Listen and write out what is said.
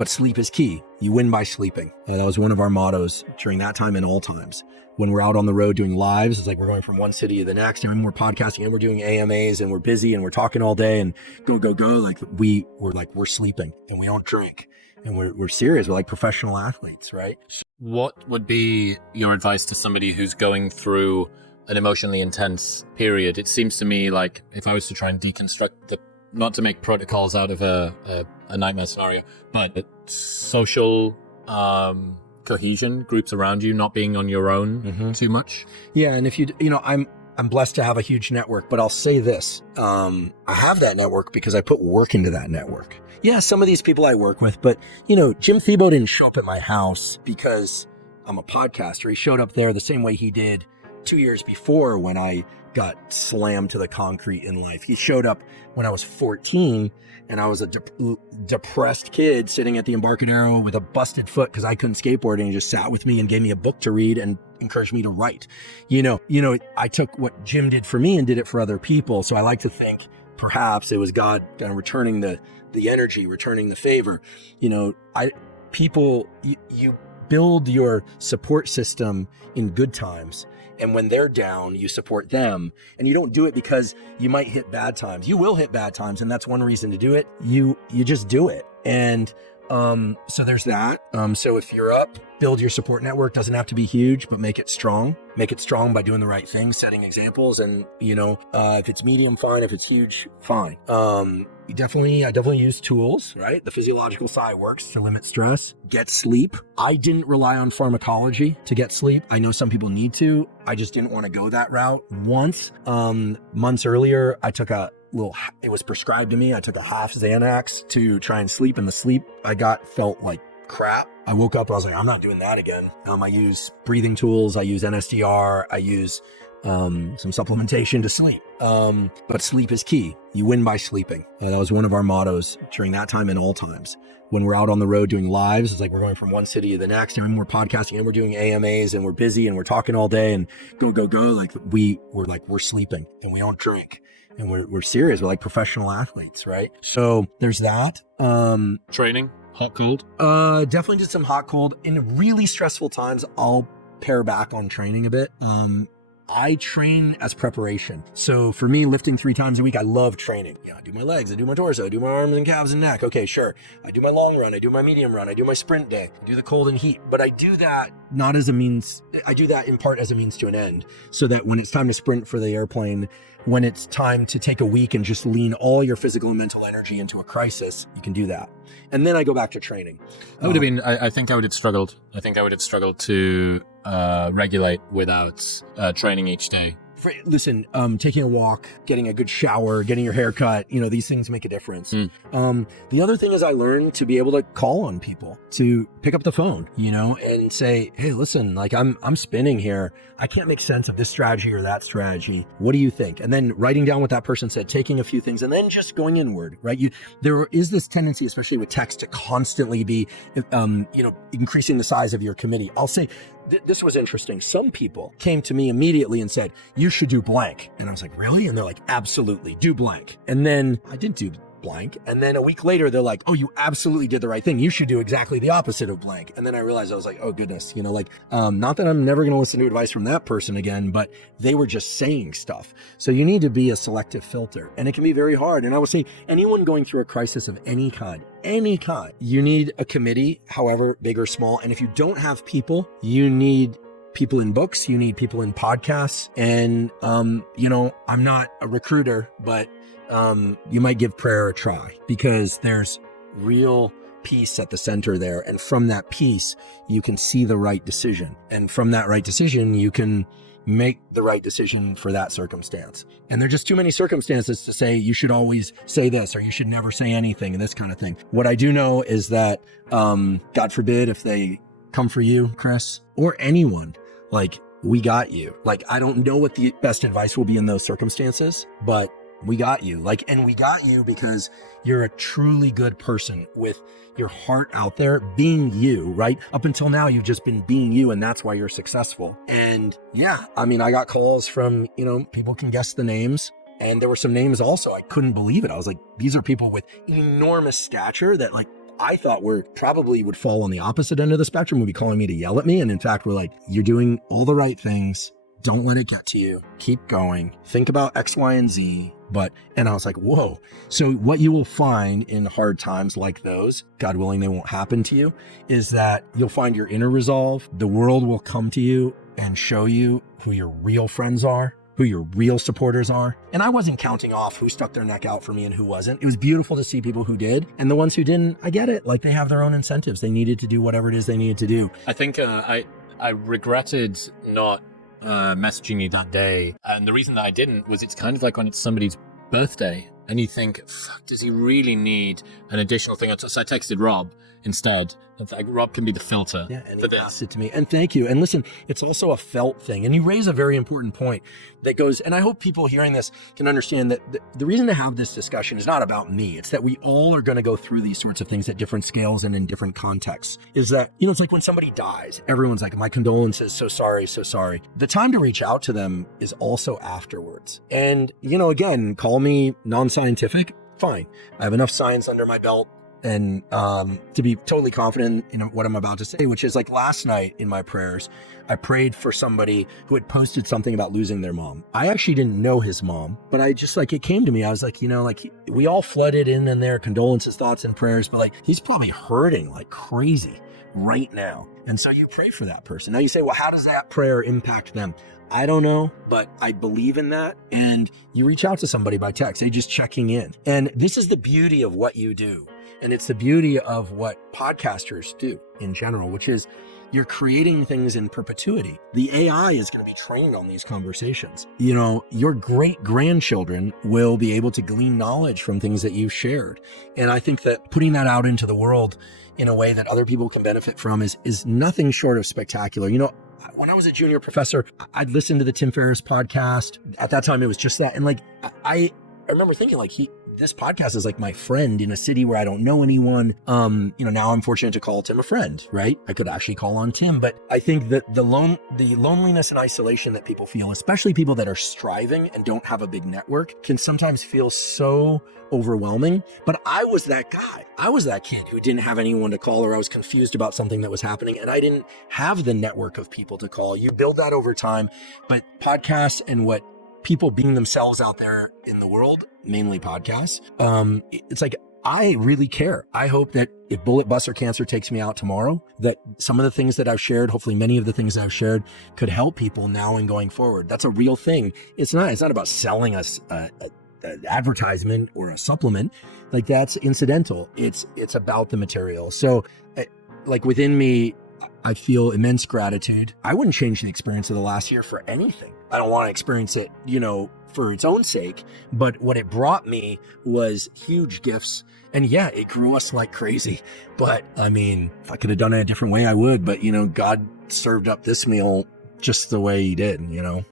but sleep is key. You win by sleeping. And that was one of our mottos during that time and all times. When we're out on the road doing lives, it's like we're going from one city to the next, and we're podcasting and we're doing AMAs and we're busy and we're talking all day and go. Like we're sleeping and we don't drink and we're serious. We're like professional athletes, right? What would be your advice to somebody who's going through an emotionally intense period? It seems to me like if I was to try and deconstruct not to make protocols out of a nightmare scenario, but social cohesion, groups around you, not being on your own too much. Yeah, and if I'm blessed to have a huge network, but I'll say this, I have that network because I put work into that network. Yeah, some of these people I work with, but Jim Thiebaud didn't show up at my house because I'm a podcaster. He showed up there the same way he did 2 years before when I got slammed to the concrete in life. He showed up when I was 14 and I was a depressed kid sitting at the Embarcadero with a busted foot because I couldn't skateboard, and he just sat with me and gave me a book to read and encouraged me to write. I took what Jim did for me and did it for other people. So I like to think perhaps it was God kind of returning the energy, returning the favor. You build your support system in good times. And when they're down, you support them. And you don't do it because you might hit bad times. You will hit bad times, and that's one reason to do it. You just do it. And so there's that. So if you're up, build your support network. Doesn't have to be huge, but make it strong. Make it strong by doing the right things, setting examples. And, if it's medium, fine. If it's huge, fine. I definitely use tools, right? The physiological side works to limit stress. Get sleep. I didn't rely on pharmacology to get sleep. I know some people need to. I just didn't want to go that route. Once, months earlier, I took it was prescribed to me. I took a half Xanax to try and sleep, and the sleep I got felt like crap. I woke up, I was like, I'm not doing that again. I use breathing tools. I use NSDR. I use some supplementation to sleep. But sleep is key. You win by sleeping. And that was one of our mottos during that time and all times. When we're out on the road doing lives, it's like we're going from one city to the next, and we're podcasting and we're doing AMAs and we're busy and we're talking all day and go. Like we're sleeping and we don't drink. And we're serious. We're like professional athletes, right? So there's that. Training, hot, cold? Definitely did some hot, cold. In really stressful times, I'll pare back on training a bit. I train as preparation. So for me, lifting 3 times a week, I love training. I do my legs, I do my torso, I do my arms and calves and neck. Okay, sure. I do my long run, I do my medium run, I do my sprint day, I do the cold and heat. But I do that not as a means, I do that in part as a means to an end. So that when it's time to sprint for the airplane, when it's time to take a week and just lean all your physical and mental energy into a crisis, you can do that. And then I go back to training. I think I would have struggled. I think I would have struggled to regulate without training each day. Listen, taking a walk, getting a good shower, getting your hair cut, these things make a difference. The other thing is I learned to be able to call on people, to pick up the phone, and say, hey, listen, like I'm spinning here. I can't make sense of this strategy or that strategy. What do you think? And then writing down what that person said, taking a few things, and then just going inward, right? There is this tendency, especially with text, to constantly be, increasing the size of your committee. I'll say, this was interesting. Some people came to me immediately and said, you should do blank. And I was like, really? And they're like, absolutely, do blank. And then I didn't do blank. And then a week later, they're like, oh, you absolutely did the right thing. You should do exactly the opposite of blank. And then I realized, I was like, oh goodness, not that I'm never going to listen to advice from that person again, but they were just saying stuff. So you need to be a selective filter, and it can be very hard. And I would say anyone going through a crisis of any kind, you need a committee, however big or small. And if you don't have people, you need people in books, you need people in podcasts. And, I'm not a recruiter, but you might give prayer a try, because there's real peace at the center there. And from that peace, you can see the right decision. And from that right decision, you can make the right decision for that circumstance. And there are just too many circumstances to say you should always say this or you should never say anything and this kind of thing. What I do know is that, God forbid if they come for you, Chris, or anyone, like, we got you. Like, I don't know what the best advice will be in those circumstances, but we got you. And we got you because you're a truly good person with your heart out there being you, right? Up until now, you've just been being you, and that's why you're successful. And yeah, I got calls from, people can guess the names. And there were some names also, I couldn't believe it. I was like, these are people with enormous stature that I thought were probably would fall on the opposite end of the spectrum would be calling me to yell at me. And in fact, we're like, you're doing all the right things. Don't let it get to you. Keep going. Think about X, Y, and Z. And I was like, whoa. So what you will find in hard times like those, God willing, they won't happen to you, is that you'll find your inner resolve. The world will come to you and show you who your real friends are, who your real supporters are. And I wasn't counting off who stuck their neck out for me and who wasn't. It was beautiful to see people who did. And the ones who didn't, I get it. Like, they have their own incentives. They needed to do whatever it is they needed to do. I think I regretted not messaging you that day. And the reason that I didn't was it's kind of like when it's somebody's birthday and you think, fuck, does he really need an additional thing? So I texted Rob instead. Like, Rob can be the filter and for he passed it to me. And thank you. And listen, it's also a felt thing. And you raise a very important point that goes, and I hope people hearing this can understand that the reason to have this discussion is not about me. It's that we all are going to go through these sorts of things at different scales and in different contexts. Is that, it's like when somebody dies, everyone's like, my condolences, so sorry, so sorry. The time to reach out to them is also afterwards. And, again, call me non-scientific, fine. I have enough science under my belt and to be totally confident in what I'm about to say, which is like last night in my prayers, I prayed for somebody who had posted something about losing their mom. I actually didn't know his mom, but I just it came to me. I was like, we all flooded in their condolences, thoughts and prayers, but he's probably hurting like crazy right now. And so you pray for that person. Now you say, well, how does that prayer impact them? I don't know, but I believe in that. And you reach out to somebody by text, just checking in. And this is the beauty of what you do. And it's the beauty of what podcasters do in general, which is you're creating things in perpetuity. The AI is going to be trained on these conversations. Your great grandchildren will be able to glean knowledge from things that you've shared. And I think that putting that out into the world in a way that other people can benefit from is nothing short of spectacular. When I was a junior professor, I'd listen to the Tim Ferriss podcast. At that time, it was just that. And I remember thinking this podcast is like my friend in a city where I don't know anyone. Now I'm fortunate to call Tim a friend, right? I could actually call on Tim, but I think that the loneliness and isolation that people feel, especially people that are striving and don't have a big network, can sometimes feel so overwhelming. But I was that guy. I was that kid who didn't have anyone to call, or I was confused about something that was happening and I didn't have the network of people to call. You build that over time, but podcasts and what people being themselves out there in the world, mainly podcasts, it's like, I really care. I hope that if bullet bust or cancer takes me out tomorrow, that some of the things that I've shared, hopefully many of the things I've shared, could help people now and going forward. That's a real thing. It's not about selling us an advertisement or a supplement. Like, that's incidental. It's about the material. So within me, I feel immense gratitude. I wouldn't change the experience of the last year for anything. I don't want to experience it, for its own sake. But what it brought me was huge gifts. And yeah, it grew us like crazy. But if I could have done it a different way, I would. But, God served up this meal just the way he did,